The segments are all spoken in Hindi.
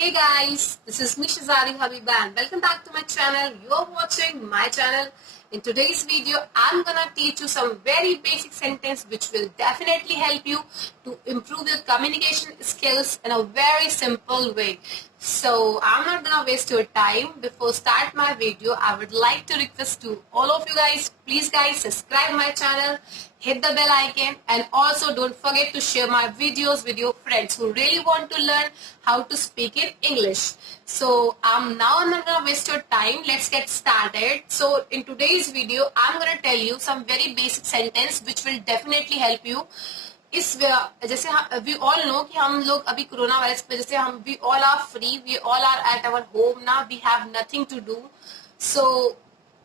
Hey guys, this is Mishazari Habiba and welcome back to my channel. You're watching my channel. In today's video, I'm gonna teach you some very basic sentence which will definitely help you to improve your communication skills in a very simple way. So I'm not gonna waste your time. Before start my video, I would like to request to all of you guys, please guys subscribe my channel, hit the bell icon, and also don't forget to share my videos with your friends who really want to learn how to speak in English. So I'm not gonna waste your time. Let's get started. So in today's video, I'm gonna tell you some very basic sentence which will definitely help you. जैसे वी ऑल नो कि हम लोग अभी कोरोना वायरस की वजह से हम we all are free, we all are at our home ना, we have nothing to do. So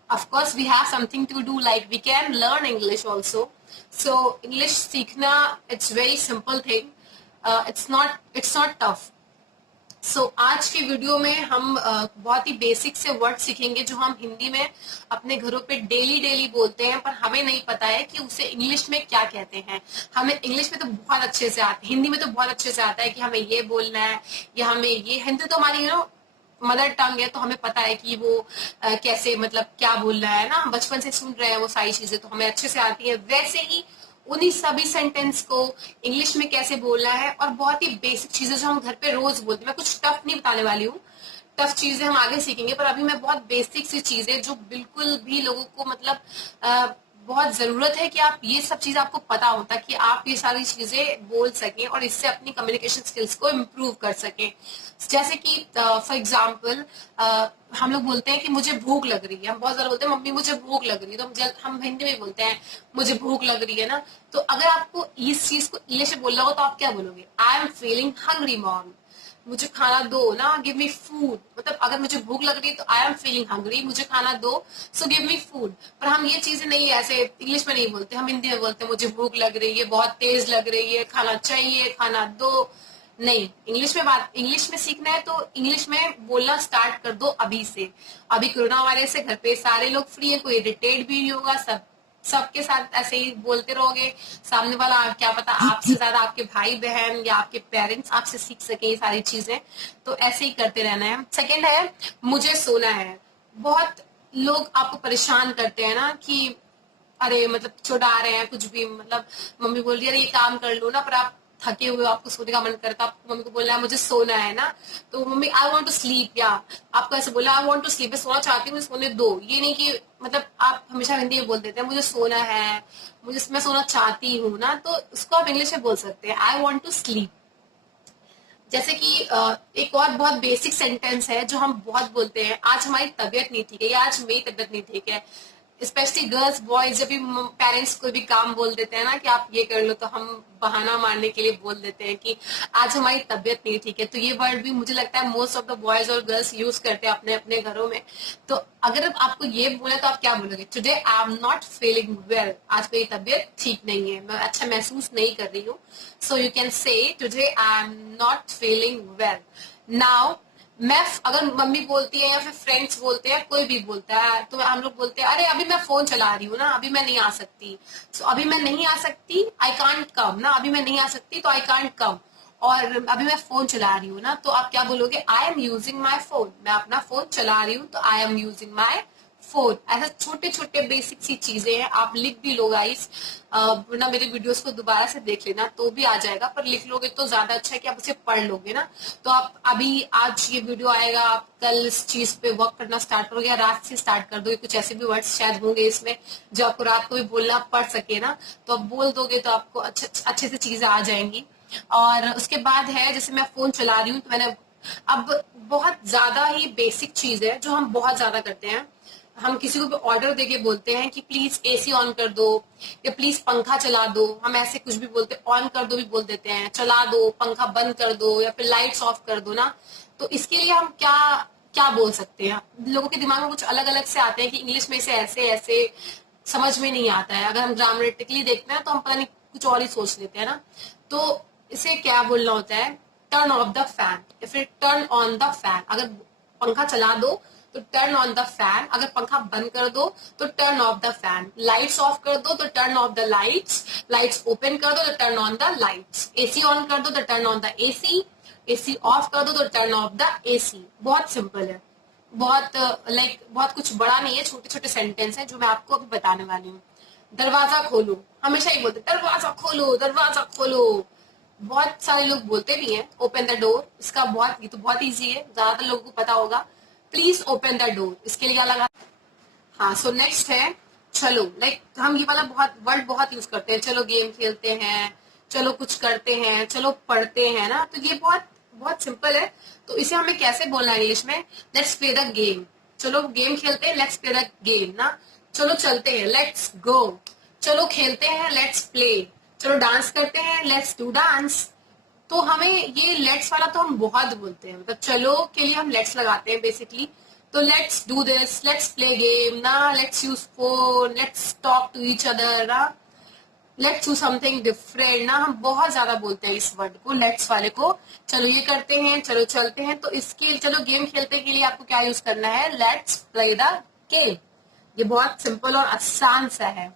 of course we have something to do, like we can learn English also. So English सीखना, it's very simple thing. It's not tough. So आज के वीडियो में हम बहुत ही बेसिक से वर्ड सीखेंगे जो हम हिंदी में अपने घरों पे डेली बोलते हैं, पर हमें नहीं पता है कि उसे इंग्लिश में क्या कहते हैं. हमें इंग्लिश में तो बहुत अच्छे से आता है, हिंदी में तो बहुत अच्छे से आता है कि हमें ये बोलना है या हमें ये, हिंदी तो हमारी मदर टंग है तो हमें पता है कि वो कैसे, मतलब क्या बोलना है ना, हम बचपन से सुन रहे हैं वो सारी चीजें तो हमें अच्छे से आती है. वैसे ही उन्हीं सभी सेंटेंस को इंग्लिश में कैसे बोलना है, और बहुत ही बेसिक चीजें जो हम घर पे रोज बोलते हैं. मैं कुछ टफ नहीं बताने वाली हूँ, टफ चीजें हम आगे सीखेंगे, पर अभी मैं बहुत बेसिक सी चीजें जो बिल्कुल भी लोगों को मतलब बहुत जरूरत है कि आप ये सब चीजें आपको पता हो ताकि आप ये सारी चीजें बोल सकें और इससे अपनी कम्युनिकेशन स्किल्स को इम्प्रूव कर सकें. जैसे कि फॉर एग्जाम्पल हम लोग बोलते हैं कि मुझे भूख लग रही है. हम बहुत ज्यादा बोलते हैं मम्मी मुझे भूख लग रही है, तो हम हिंदी में बोलते हैं मुझे भूख लग रही है ना. तो अगर आपको इस चीज को इंग्लिश में बोलना हो तो आप क्या बोलोगे? I am feeling hungry mom, मुझे खाना दो ना, गिव मी फूड. मतलब अगर मुझे भूख लग रही है तो आई एम फीलिंग हंग्री, मुझे खाना दो, सो गिव मी फूड. पर हम ये चीजें नहीं ऐसे इंग्लिश में नहीं बोलते, हम हिंदी में बोलते हैं मुझे भूख लग रही है, बहुत तेज लग रही है, खाना चाहिए, खाना दो. नहीं, इंग्लिश में सीखना है तो इंग्लिश में बोलना स्टार्ट कर दो अभी से. अभी कोरोना वायरस से घर पे सारे लोग फ्री है, कोई इरिटेट भी नहीं होगा. सबके साथ ऐसे ही बोलते रहोगे, सामने वाला क्या पता आपसे ज्यादा आपके भाई बहन या आपके पेरेंट्स आपसे सीख सके ये सारी चीजें. तो ऐसे ही करते रहना है. सेकंड है मुझे सोना है. बहुत लोग आपको परेशान करते हैं ना कि अरे मतलब चिढ़ा रहे हैं कुछ भी, मतलब मम्मी बोल रही है ये काम कर लो ना, पर आप थके हुए आपको सोने का मन करता, आपको मम्मी को बोलना है मुझे सोना है ना, तो mummy I want to sleep, या आपको ऐसे बोला आई वांट टू स्लीप, मैं सोना चाहती हूँ, मुझे सोने दो. ये नहीं कि मतलब आप हमेशा हिंदी में बोल देते हैं मुझे सोना है, मैं सोना चाहती हूँ ना, तो उसको आप इंग्लिश में बोल सकते हैं आई वांट टू स्लीप. जैसे कि एक और बहुत बेसिक सेंटेंस है जो हम बहुत बोलते हैं, आज हमारी तबीयत नहीं ठीक है या आज मेरी तबीयत नहीं ठीक है. स्पेशली गर्ल्स बॉयज जब भी पेरेंट्स कोई भी काम बोल देते हैं ना कि आप ये कर लो, तो हम बहाना मारने के लिए बोल देते हैं कि आज हमारी तबीयत नहीं ठीक है. तो ये वर्ड भी मुझे लगता है मोस्ट ऑफ द बॉयज और गर्ल्स यूज करते हैं अपने अपने घरों में. तो अगर आपको ये बोले तो आप क्या बोलोगे? Today I am not feeling well, आज मेरी तबीयत ठीक नहीं है, मैं अच्छा महसूस नहीं कर रही हूँ. So you can say today I am not feeling well. Now मैं अगर मम्मी बोलती है या फिर फ्रेंड्स बोलते हैं, कोई भी बोलता है, तो हम लोग बोलते हैं अरे अभी मैं फोन चला रही हूँ ना, अभी मैं नहीं आ सकती. सो अभी मैं नहीं आ सकती, आई कांट कम ना, अभी मैं नहीं आ सकती तो आई कांट कम. और अभी मैं फोन चला रही हूँ ना, तो आप क्या बोलोगे? I am using my phone, मैं अपना फोन चला रही हूँ तो I am using my phone. ऐसा छोटे छोटे बेसिक सी चीजें हैं, आप लिख भी लो गाइस, ना मेरे वीडियोस को दोबारा से देख लेना तो भी आ जाएगा, पर लिख लोगे तो ज्यादा अच्छा है कि आप उसे पढ़ लोगे ना. तो आप अभी आज ये वीडियो आएगा, आप कल इस चीज पे वर्क करना स्टार्ट करोगे या रात से स्टार्ट कर दोगे. कुछ ऐसे भी वर्ड्स शायद होंगे इसमें जो आपको रात को भी बोलना पड़ सके ना, तो आप बोल दोगे तो आपको अच्छे से चीजें आ जाएंगी. और उसके बाद है जैसे मैं फोन चला रही हूँ, तो मैंने अब बहुत ज्यादा ही बेसिक चीज है जो हम बहुत ज्यादा करते हैं. हम किसी को भी ऑर्डर देके बोलते हैं कि प्लीज एसी ऑन कर दो या प्लीज पंखा चला दो. हम ऐसे कुछ भी बोलते हैं, ऑन कर दो भी बोल देते हैं, चला दो, पंखा बंद कर दो या फिर लाइट्स ऑफ कर दो ना. तो इसके लिए हम क्या क्या बोल सकते हैं? लोगों के दिमाग में कुछ अलग अलग से आते हैं कि इंग्लिश में इसे ऐसे ऐसे समझ में नहीं आता है. अगर हम ग्रामेटिकली देखते हैं तो हम पता नहीं कुछ और ही सोच लेते हैं ना. तो इसे क्या बोलना होता है? टर्न ऑफ द फैन या फिर टर्न ऑन द फैन. अगर पंखा चला दो तो टर्न ऑन द फैन, अगर पंखा बंद कर दो तो turn off the fan. Lights off कर दो तो turn off the lights. Lights open कर दो तो turn on the lights. AC on कर दो तो turn on the AC. AC of कर दो तो टर्न ऑफ द एसी। बहुत सिंपल है, बहुत बहुत कुछ बड़ा नहीं है, छोटे छोटे सेंटेंस है जो मैं आपको अभी बताने वाली हूँ। दरवाजा खोलो, हमेशा ही बोलते दरवाजा खोलो, दरवाजा खोलो। बहुत सारे लोग बोलते भी हैं ओपन द डोर। इसका ये तो बहुत इजी है, ज्यादातर लोगों को पता होगा। प्लीज ओपन द डोर, इसके लिए क्या लगा। हाँ, सो नेक्स्ट है चलो। हम ये वाला वर्ड बहुत यूज करते हैं। चलो गेम खेलते हैं, चलो कुछ करते हैं, चलो पढ़ते हैं ना। तो ये बहुत बहुत सिंपल है। तो इसे हमें कैसे बोलना है इंग्लिश में? Let's play the game. चलो गेम खेलते हैं, लेट्स प्ले द गेम ना। चलो चलते हैं, लेट्स गो। चलो खेलते हैं, लेट्स प्ले। चलो डांस करते हैं, लेट्स डू डांस। तो हमें ये लेट्स वाला तो हम बहुत बोलते हैं, मतलब चलो के लिए हम लेट्स लगाते हैं बेसिकली। तो let's do this, let's play game ना, let's use phone, let's talk to each other ना, लेट्स डू समथिंग डिफरेंट ना। हम बहुत ज्यादा बोलते हैं इस वर्ड को, लेट्स वाले को। चलो ये करते हैं, चलो चलते हैं। तो इसके चलो गेम खेलते के लिए आपको क्या यूज करना है? Let's play the game. ये बहुत सिंपल और आसान सा है।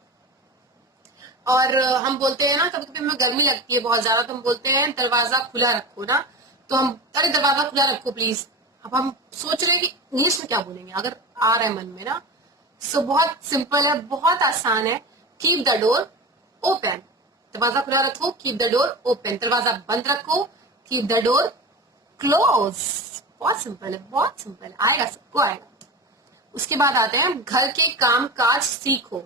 और हम बोलते हैं ना, कभी कभी हमें गर्मी लगती है बहुत ज्यादा, तो हम बोलते हैं दरवाजा खुला रखो ना। तो हम अरे दरवाजा खुला रखो प्लीज। अब हम सोच रहे हैं कि इंग्लिश में क्या बोलेंगे, अगर आ रहा है मन में ना। सो बहुत सिंपल है, बहुत आसान है। कीप द डोर ओपन, दरवाजा खुला रखो। कीप द डोर ओपन, दरवाजा बंद रखो। Keep the door close. बहुत सिंपल है, बहुत सिंपल है, आएगा, सबको आएगा। उसके बाद आते हैं घर के काम काज सीखो।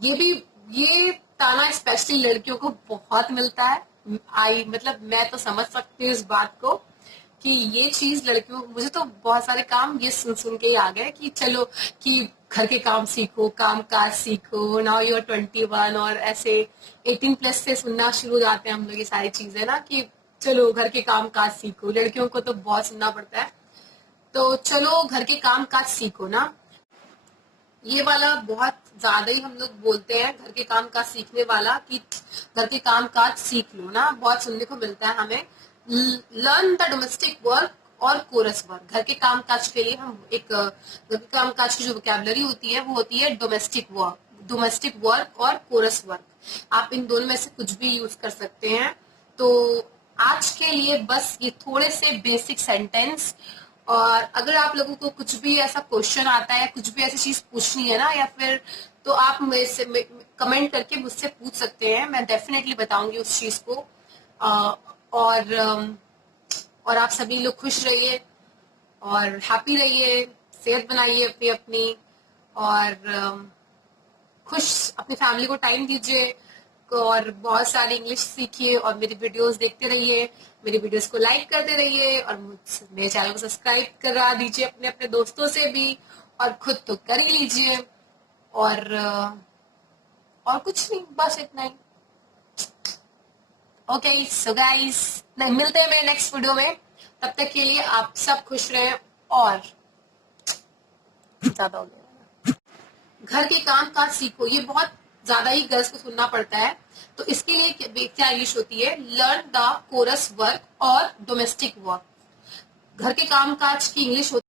ये ताना स्पेशली लड़कियों को बहुत मिलता है। मैं तो समझ सकती हूँ इस बात को कि ये चीज लड़कियों, मुझे तो बहुत सारे काम ये सुन सुन के ही आ गए कि चलो कि घर के काम सीखो, काम काज सीखो। नाउ यू आर 21 और ऐसे 18+ से सुनना शुरू हो जाते हैं हम लोग ये सारी चीजें ना, कि चलो घर के काम काज सीखो। लड़कियों को तो बहुत सुनना पड़ता है। तो चलो घर के काम काज सीखो ना, ये वाला बहुत ज्यादा ही हम लोग बोलते हैं, घर के काम काज सीखने वाला, कि घर के काम काज सीख लो ना। बहुत सुनने को मिलता है हमें। लर्न द डोमेस्टिक वर्क और कोरस वर्क। घर के काम काज के लिए हम घर के काम काज की जो वोकैबुलरी होती है वो होती है डोमेस्टिक वर्क और कोरस वर्क। आप इन दोनों में से कुछ भी यूज कर सकते हैं। तो आज के लिए बस ये थोड़े से बेसिक सेंटेंस। और अगर आप लोगों को कुछ भी ऐसा क्वेश्चन आता है, कुछ भी ऐसी चीज पूछनी है ना, या फिर तो आप मेरे से कमेंट करके मुझसे पूछ सकते हैं। मैं डेफिनेटली बताऊंगी उस चीज को। और आप सभी लोग खुश रहिए और हैप्पी रहिए, सेहत बनाइए अपनी अपनी, और खुश अपनी फैमिली को टाइम दीजिए, और बहुत सारी इंग्लिश सीखिए और मेरी वीडियोस देखते रहिए। मेरी वीडियोस को लाइक करते रहिए और मेरे चैनल को सब्सक्राइब करा दीजिए अपने अपने दोस्तों से भी, और खुद तो कर ही लीजिए। और कुछ नहीं, बस इतना ही। ओके सो गाइस, मिलते हैं मेरे नेक्स्ट वीडियो में। तब तक के लिए आप सब खुश रहें। और ज्यादा हो गया, घर के काम काज सीखो, ये बहुत ज्यादा ही गर्ल्स को सुनना पड़ता है। तो इसके लिए क्या इंग्लिश होती है? लर्न द कोरस वर्क और डोमेस्टिक वर्क। घर के काम काज की इंग्लिश होती है